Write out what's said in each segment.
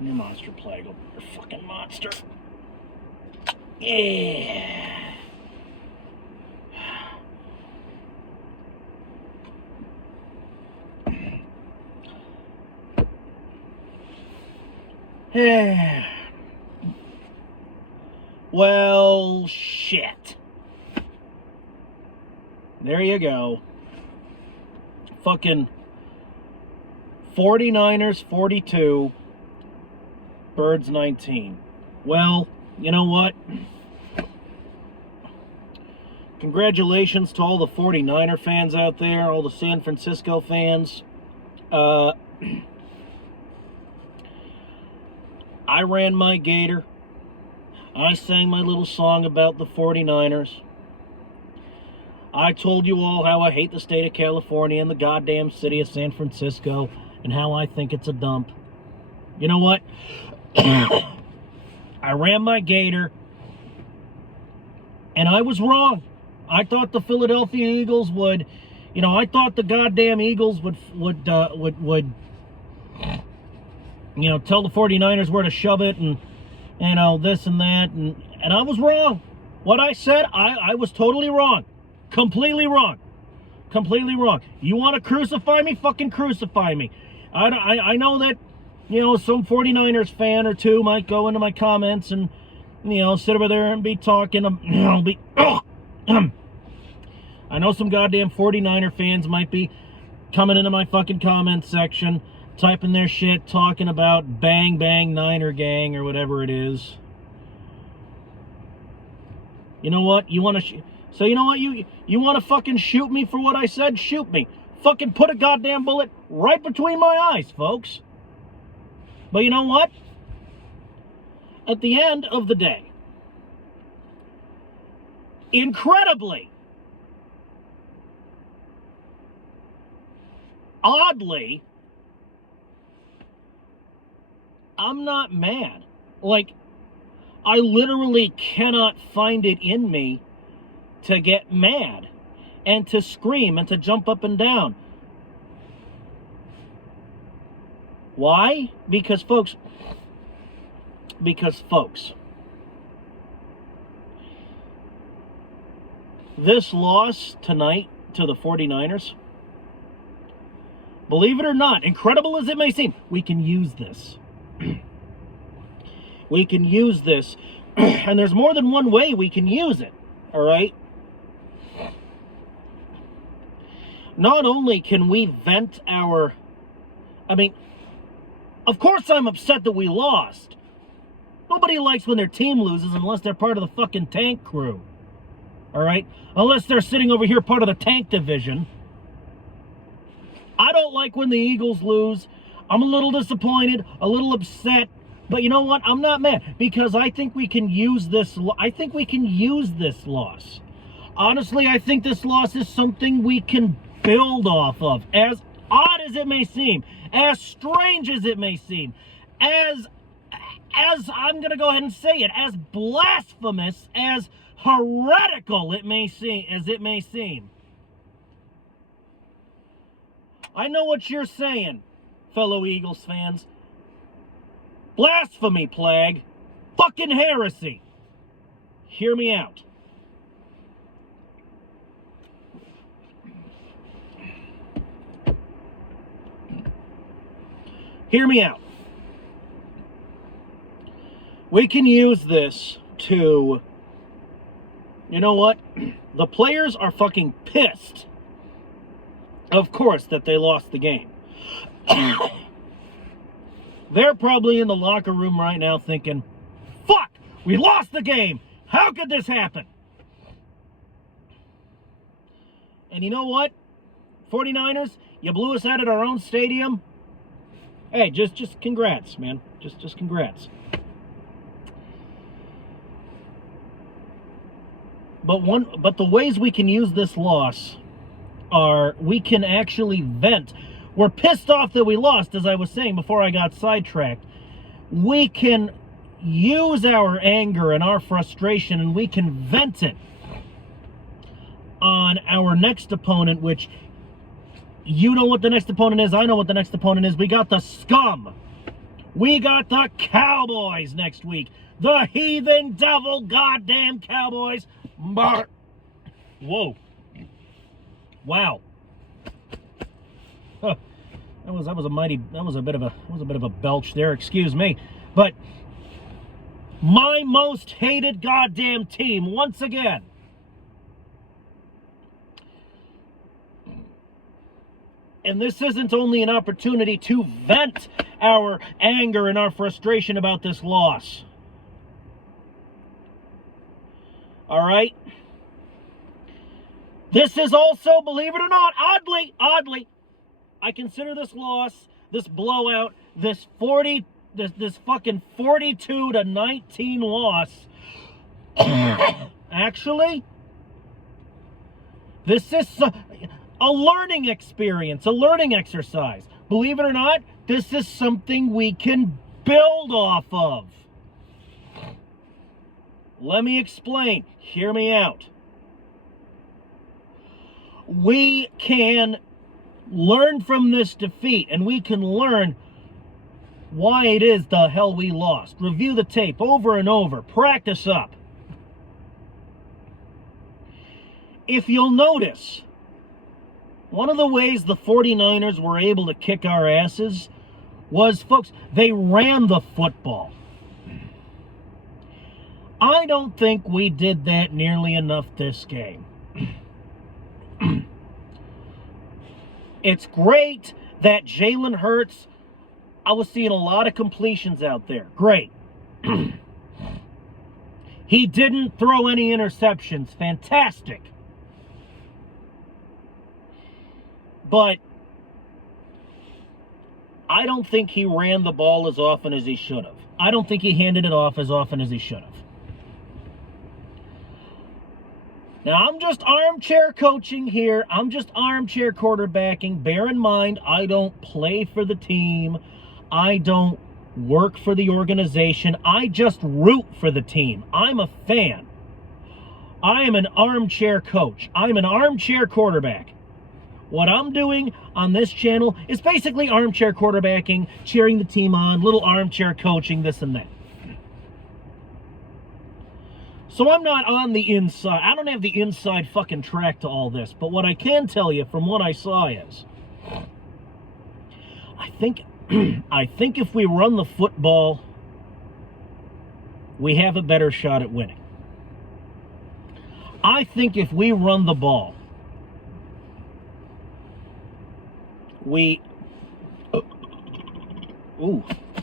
Your monster plague. Your fucking monster. Yeah. Well, shit. There you go. Fucking 49ers 42, Birds 19. Well, you know what? Congratulations to all the 49er fans out there, all the San Francisco fans. I ran my gator. I sang my little song about the 49ers. I told you all how I hate the state of California and the goddamn city of San Francisco and how I think it's a dump. You know what? I ran my gator and I was wrong. I thought the Philadelphia Eagles would, I thought the goddamn Eagles would tell the 49ers where to shove it and, this and that. And I was wrong. What I said, I was totally wrong. Completely wrong. Completely wrong. You want to crucify me? Fucking crucify me. I know that, some 49ers fan or two might go into my comments and, sit over there and be talking, I know some goddamn 49er fans might be coming into my fucking comment section, typing their shit, talking about bang bang Niner gang or whatever it is. You know what? You want to so you know what? You want to fucking shoot me for what I said? Shoot me. Fucking put a goddamn bullet right between my eyes, folks. But you know what? At the end of the day, incredibly, oddly, I'm not mad. Like, I literally cannot find it in me to get mad and to scream and to jump up and down. Why? Because folks, this loss tonight to the 49ers, believe it or not, incredible as it may seem, we can use this. We can use this. And there's more than one way we can use it. All right? Not only can we vent our... of course I'm upset that we lost. Nobody likes when their team loses unless they're part of the fucking tank crew. All right? Unless they're sitting over here part of the tank division. I don't like when the Eagles lose. I'm a little disappointed, a little upset. But you know what? I'm not mad because I think we can use this. I think we can use this loss. Honestly, I think this loss is something we can build off of. As odd as it may seem, as strange as it may seem, as I'm going to go ahead and say it, as blasphemous, as heretical it may seem. I know what you're saying, fellow Eagles fans. Blasphemy, plague. Fucking heresy. Hear me out. Hear me out. We can use this to... You know what? The players are fucking pissed. Of course, that they lost the game. They're probably in the locker room right now thinking, fuck, we lost the game. How could this happen? And you know what? 49ers, you blew us out at our own stadium. Hey, just congrats, man. Just congrats. But the ways we can use this loss are we can actually vent. We're pissed off that we lost, as I was saying before I got sidetracked. We can use our anger and our frustration and we can vent it on our next opponent, which you know what the next opponent is. I know what the next opponent is. We got the scum. We got the Cowboys next week. The heathen devil goddamn Cowboys. Whoa. Wow. Huh. That was a bit of a belch there, excuse me. But my most hated goddamn team once again. And this isn't only an opportunity to vent our anger and our frustration about this loss. All right? This is also, believe it or not, oddly, I consider this loss, this blowout, this fucking 42-19 loss. Actually, this is a learning experience, a learning exercise. Believe it or not, this is something we can build off of. Let me explain. Hear me out. We can learn from this defeat, and we can learn why it is the hell we lost. Review the tape over and over. Practice up. If you'll notice, one of the ways the 49ers were able to kick our asses was, folks, they ran the football. I don't think we did that nearly enough this game. It's great that Jalen Hurts, I was seeing a lot of completions out there. Great. He didn't throw any interceptions. Fantastic. But I don't think he ran the ball as often as he should have. I don't think he handed it off as often as he should have. Now, I'm just armchair coaching here. I'm just armchair quarterbacking. Bear in mind, I don't play for the team. I don't work for the organization. I just root for the team. I'm a fan. I am an armchair coach. I'm an armchair quarterback. What I'm doing on this channel is basically armchair quarterbacking, cheering the team on, little armchair coaching, this and that. So I'm not on the inside. I don't have the inside fucking track to all this. But what I can tell you from what I saw is, I think if we run the football, we have a better shot at winning. I think if we run the ball,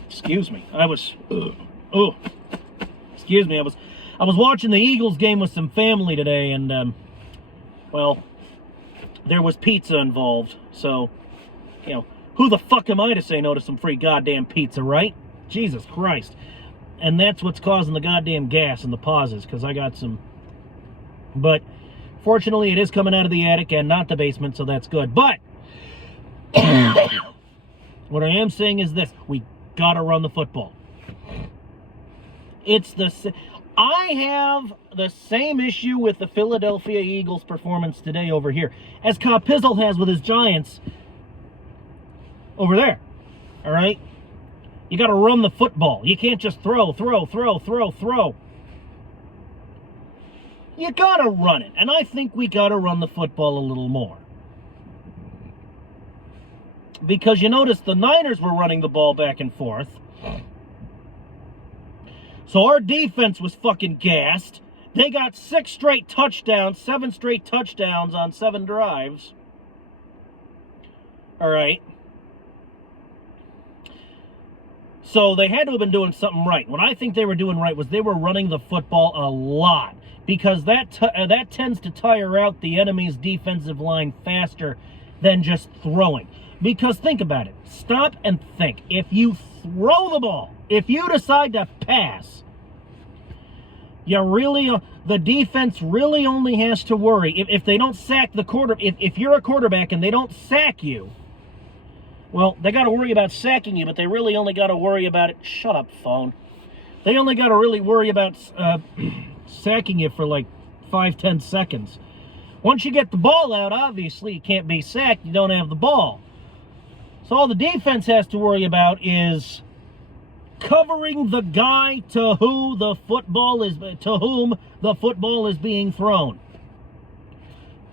excuse me. I was watching the Eagles game with some family today, and, well, there was pizza involved. So, you know, who the fuck am I to say no to some free goddamn pizza, right? Jesus Christ. And that's what's causing the goddamn gas and the pauses, because I got some. But, fortunately, it is coming out of the attic and not the basement, so that's good. But, what I am saying is this. We gotta run the football. I have the same issue with the Philadelphia Eagles performance today over here as Copizzle has with his Giants over there. All right? You got to run the football. You can't just throw. You got to run it. And I think we got to run the football a little more. Because you notice the Niners were running the ball back and forth. So our defense was fucking gassed. They got 7 straight touchdowns on 7 drives. All right. So they had to have been doing something right. What I think they were doing right was they were running the football a lot, because that tends to tire out the enemy's defensive line faster than just throwing. Because think about it. Stop and think. If you throw the ball, if you decide to pass, the defense really only has to worry. If they don't sack the if you're a quarterback and they don't sack you, well, they got to worry about sacking you, but they really only got to worry about it. Shut up, phone. They only got to really worry about sacking you for like 5-10 seconds. Once you get the ball out, obviously you can't be sacked. You don't have the ball. So all the defense has to worry about is covering the guy to whom the football is being thrown.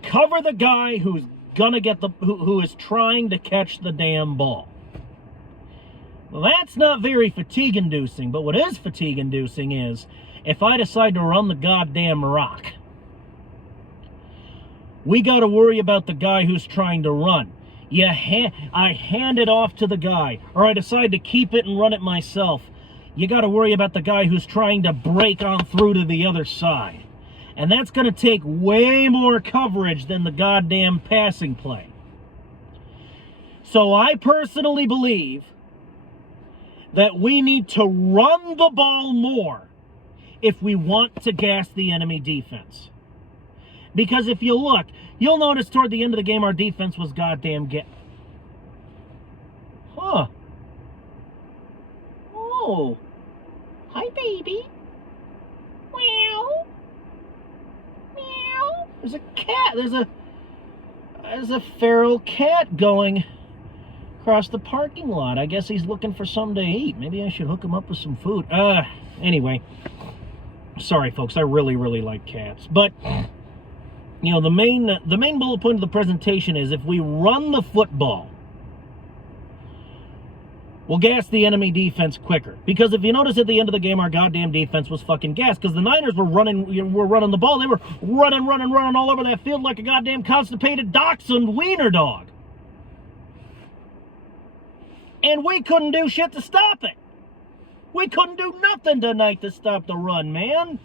Cover the guy who's gonna get who is trying to catch the damn ball. Well, that's not very fatigue inducing, but what is fatigue inducing is if I decide to run the goddamn rock. We got to worry about the guy who's trying to run. I hand it off to the guy, or I decide to keep it and run it myself. You got to worry about the guy who's trying to break on through to the other side. And that's going to take way more coverage than the goddamn passing play. So I personally believe that we need to run the ball more if we want to gas the enemy defense. Because if you look, you'll notice toward the end of the game, our defense was goddamn Oh. Hi, baby. Meow. Meow. There's a cat. There's a feral cat going across the parking lot. I guess he's looking for something to eat. Maybe I should hook him up with some food. Anyway. Sorry, folks. I really, really like cats. But you know, the main bullet point of the presentation is if we run the football, we'll gas the enemy defense quicker. Because if you notice at the end of the game, our goddamn defense was fucking gassed because the Niners were running the ball. They were running all over that field like a goddamn constipated dachshund wiener dog. And we couldn't do shit to stop it. We couldn't do nothing tonight to stop the run, man.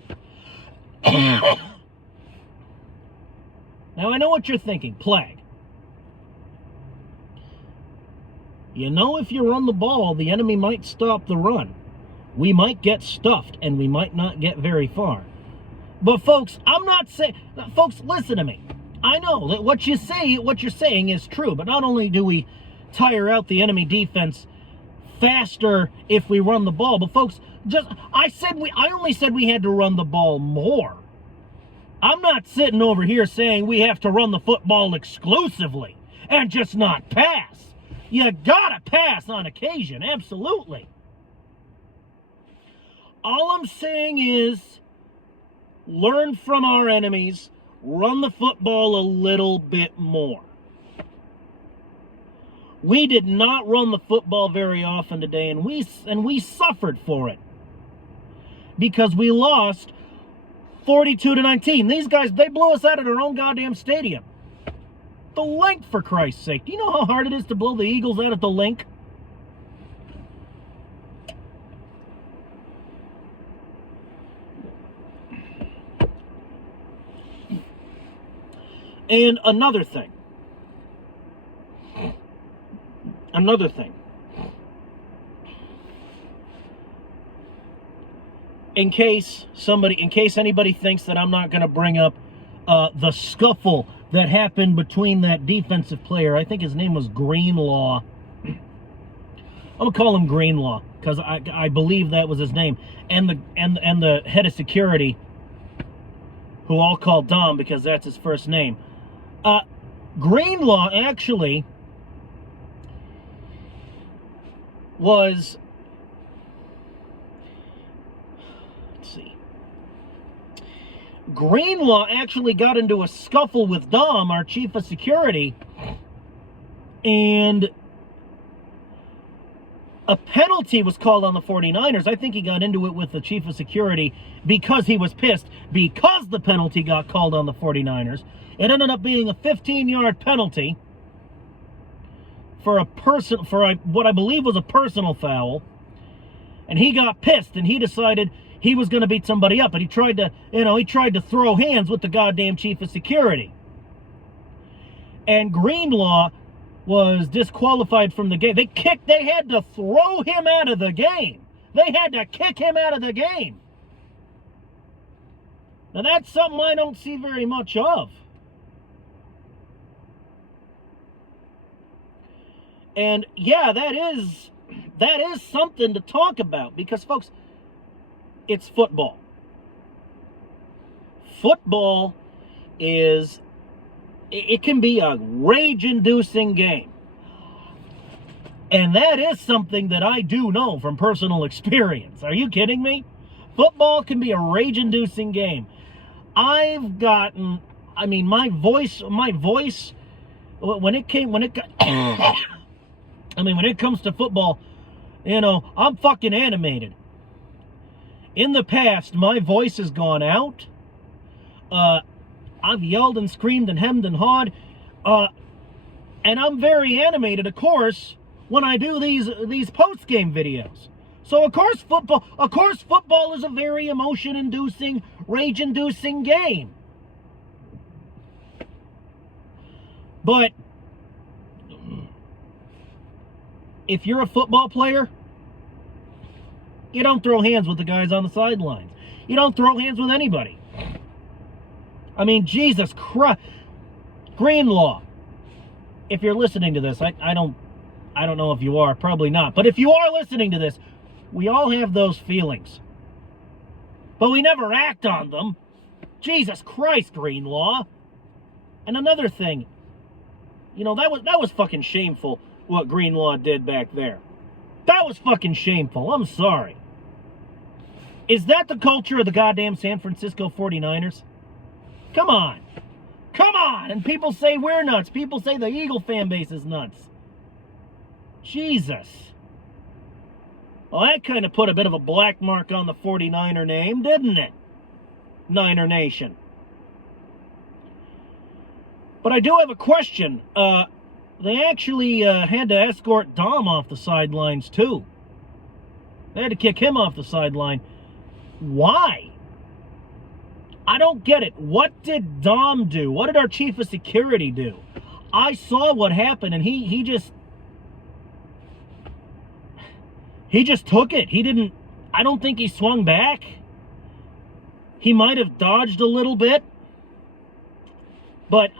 Now, I know what you're thinking. Plague. You know, if you run the ball, the enemy might stop the run. We might get stuffed, and we might not get very far. But, folks, I'm not saying... Folks, listen to me. I know that what you're saying is true, but not only do we tire out the enemy defense faster if we run the ball, but, folks, I only said we had to run the ball more. I'm not sitting over here saying we have to run the football exclusively and just not pass. You gotta pass on occasion, absolutely. All I'm saying is learn from our enemies, run the football a little bit more. We did not run the football very often today, and we suffered for it because we lost 42-19. These guys, they blew us out of their own goddamn stadium. The Link, for Christ's sake. Do you know how hard it is to blow the Eagles out at the Link? And another thing. In case anybody thinks that I'm not going to bring up the scuffle that happened between that defensive player, I think his name was Greenlaw. I'm gonna call him Greenlaw because I believe that was his name, and the head of security, who I'll call Dom because that's his first name. Greenlaw actually was. Greenlaw actually got into a scuffle with Dom, our chief of security, and a penalty was called on the 49ers. I think he got into it with the chief of security because he was pissed because the penalty got called on the 49ers. It ended up being a 15-yard penalty for what I believe was a personal foul, and he got pissed and he decided he was going to beat somebody up, but he tried to throw hands with the goddamn chief of security. And Greenlaw was disqualified from the game. They had to throw him out of the game. They had to kick him out of the game. Now that's something I don't see very much of. And yeah, that is something to talk about because, folks, it's football. Football it can be a rage-inducing game. And that is something that I do know from personal experience. Are you kidding me? Football can be a rage-inducing game. I've gotten, I mean, my voice, when it comes to football, you know, I'm fucking animated. In the past, my voice has gone out. I've yelled and screamed and hemmed and hawed. And I'm very animated, of course, when I do these post-game videos. So of course football is a very emotion-inducing, rage-inducing game. But if you're a football player, you don't throw hands with the guys on the sidelines. You don't throw hands with anybody. I mean, Jesus Christ. Greenlaw, if you're listening to this, I don't know if you are, probably not. But if you are listening to this, we all have those feelings. But we never act on them. Jesus Christ, Greenlaw. And another thing, you know, that was fucking shameful what Greenlaw did back there. That was fucking shameful. I'm sorry. Is that the culture of the goddamn San Francisco 49ers? Come on. Come on. And people say we're nuts. People say the Eagle fan base is nuts. Jesus. Well, that kind of put a bit of a black mark on the 49er name, didn't it? Niner Nation. But I do have a question. They actually had to escort Dom off the sidelines, too. They had to kick him off the sideline. Why? I don't get it. What did Dom do? What did our chief of security do? I saw what happened, and he just took it. He didn't, I don't think he swung back. He might have dodged a little bit. But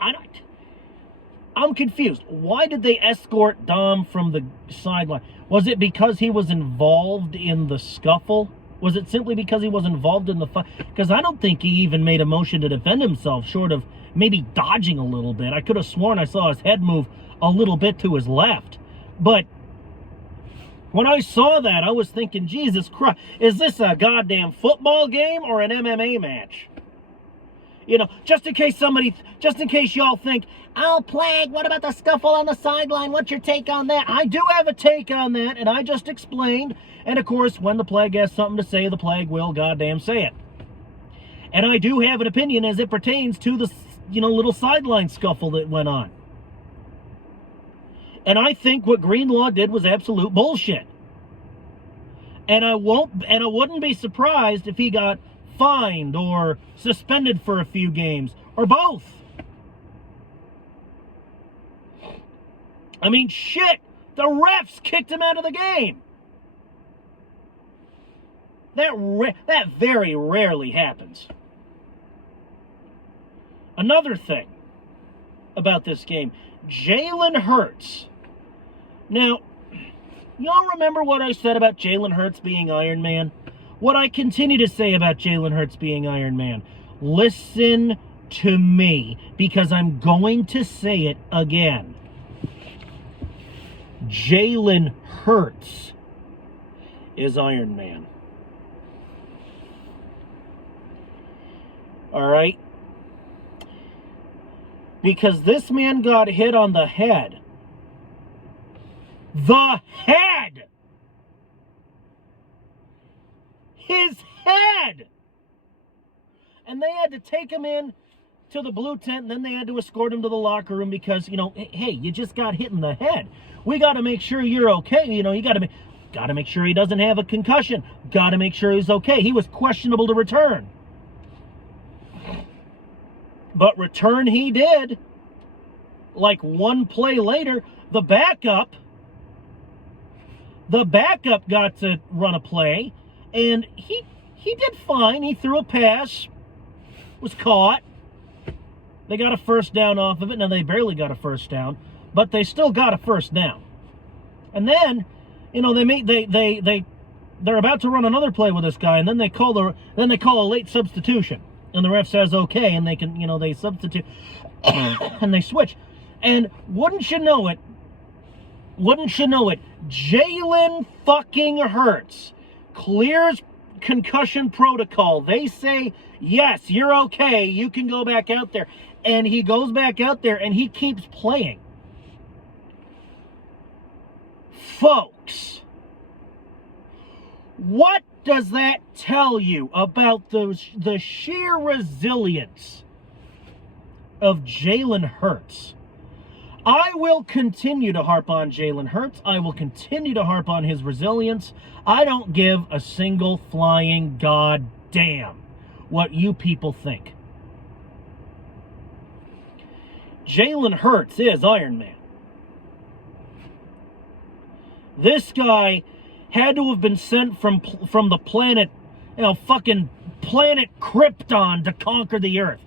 I'm confused. Why did they escort Dom from the sideline? Was it because he was involved in the scuffle? Was it simply because he was involved in the fight? Because I don't think he even made a motion to defend himself, short of maybe dodging a little bit. I could have sworn I saw his head move a little bit to his left. But when I saw that, I was thinking, Jesus Christ, is this a goddamn football game or an MMA match? You know, just in case y'all think, oh, Plague, what about the scuffle on the sideline? What's your take on that? I do have a take on that, and I just explained. And, of course, when the Plague has something to say, the Plague will goddamn say it. And I do have an opinion as it pertains to the, you know, little sideline scuffle that went on. And I think what Greenlaw did was absolute bullshit. And I wouldn't be surprised if he got fined or suspended for a few games, or both. I mean, shit, the refs kicked him out of the game. That very rarely happens. Another thing about this game, Jalen Hurts. Now, y'all remember what I said about Jalen Hurts being Iron Man? What I continue to say about Jalen Hurts being Iron Man. Listen to me, because I'm going to say it again. Jalen Hurts is Iron Man. All right? Because this man got hit on the head. The head! His head! And they had to take him in to the blue tent, and then they had to escort him to the locker room because, you know, hey, you just got hit in the head. We got to make sure you're okay. You know, you got to make sure he doesn't have a concussion. Got to make sure he's okay. He was questionable to return. But return he did. Like one play later, the backup got to run a play, and he did fine. He threw a pass, was caught. They got a first down off of it. Now, they barely got a first down, but they still got a first down. And then, you know, they're about to run another play with this guy, and then they call a late substitution. And the ref says okay, and they can, you know, they substitute and they switch. And wouldn't you know it, wouldn't you know it, Jalen fucking Hurts clears concussion protocol. They say, yes, you're okay. You can go back out there. And he goes back out there and he keeps playing. Folks, what does that tell you about the sheer resilience of Jalen Hurts? I will continue to harp on Jalen Hurts. I will continue to harp on his resilience. I don't give a single flying goddamn what you people think. Jalen Hurts is Iron Man. This guy had to have been sent from the planet, fucking planet Krypton to conquer the Earth.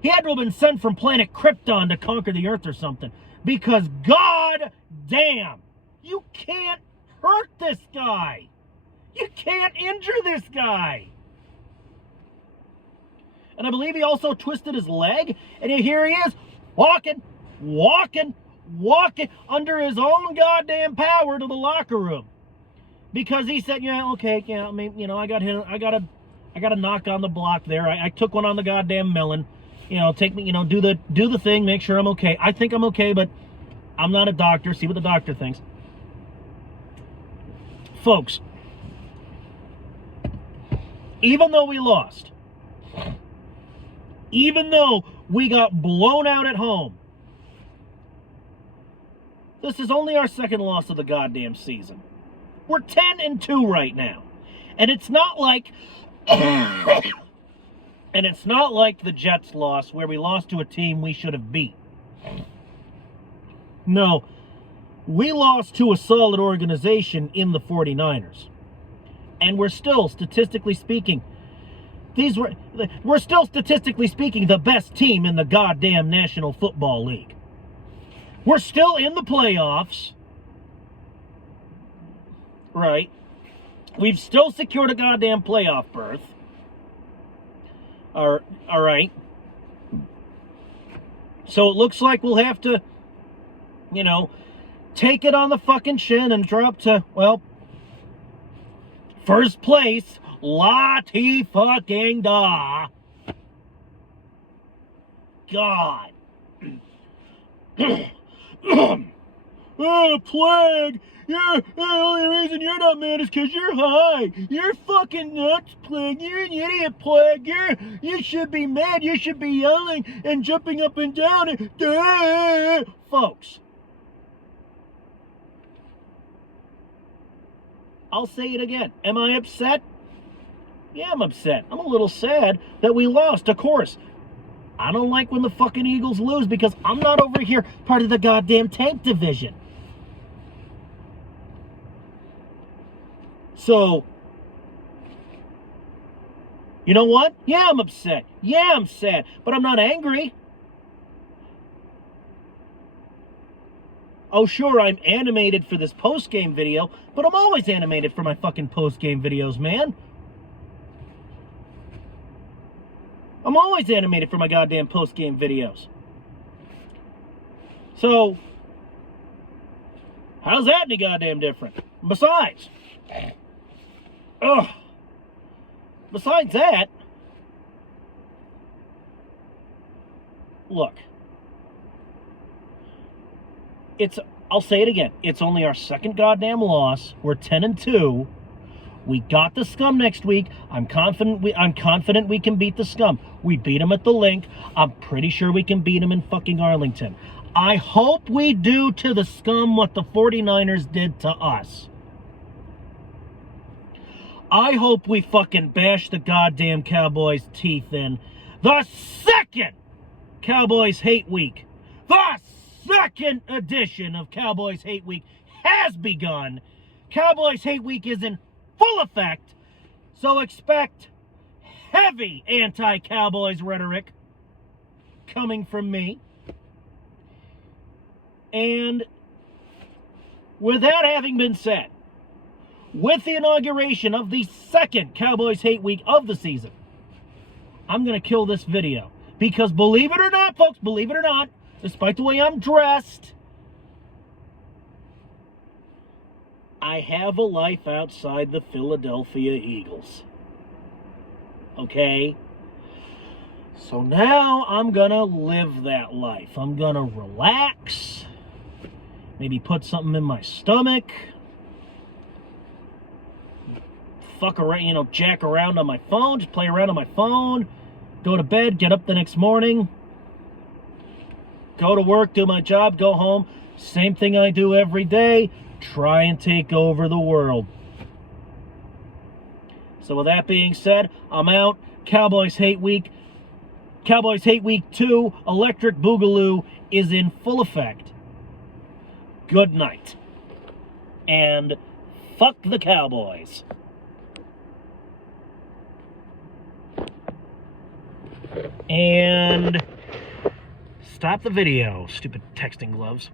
He had to have been sent from planet Krypton to conquer the Earth or something. Because god damn, you can't hurt this guy. You can't injure this guy. And I believe he also twisted his leg. And here he is, walking under his own goddamn power to the locker room. Because he said, I mean, I got hit, I got a knock on the block there. I took one on the goddamn melon. Take me, do the thing, make sure I'm okay. I think I'm okay, but I'm not a doctor. See what the doctor thinks. Folks, even though we lost, even though we got blown out at home, this is only our second loss of the goddamn season. We're 10-2 right now. And it's not like and it's not like the Jets loss where we lost to a team we should have beat. No, we lost to a solid organization in the 49ers. And we're still, statistically speaking, we're still statistically speaking the best team in the goddamn National Football League. We're still in the playoffs. Right. We've still secured a goddamn playoff berth. All right. So it looks like we'll have to, take it on the fucking chin and drop to, first place. La-ti fucking da. God. Oh, Plague. The only reason you're not mad is because you're high. You're fucking nuts, Plague. You're an idiot, Plague. You should be mad. You should be yelling and jumping up and down. Folks, I'll say it again. Am I upset? Yeah, I'm upset. I'm a little sad that we lost, of course. I don't like when the fucking Eagles lose because I'm not over here part of the goddamn tank division. So, you know what? Yeah, I'm upset. Yeah, I'm sad. But I'm not angry. Oh, sure, I'm animated for this post-game video, but I'm always animated for my fucking post-game videos, man. I'm always animated for my goddamn post-game videos. So, how's that any goddamn different? Besides that, look, I'll say it again, it's only our second goddamn loss. We're 10-2. We got the Scum next week. I'm confident we can beat the Scum. We beat them at the Link. I'm pretty sure we can beat them in fucking Arlington. I hope we do to the Scum what the 49ers did to us. I hope we fucking bash the goddamn Cowboys' teeth in the second Cowboys Hate Week. The second edition of Cowboys Hate Week has begun. Cowboys Hate Week is in full effect, so expect heavy anti-Cowboys rhetoric coming from me. And with that having been said, with the inauguration of the second Cowboys Hate Week of the season, I'm going to kill this video. Because believe it or not, folks, believe it or not, despite the way I'm dressed, I have a life outside the Philadelphia Eagles. Okay? So now I'm gonna live that life. I'm gonna relax, maybe put something in my stomach, fuck around, jack around on my phone, just play around on my phone, go to bed, get up the next morning, go to work, do my job, go home. Same thing I do every day, try and take over the world. So with that being said, I'm out. Cowboys Hate Week. Cowboys Hate Week 2, Electric Boogaloo, is in full effect. Good night. And fuck the Cowboys. And stop the video, stupid texting gloves.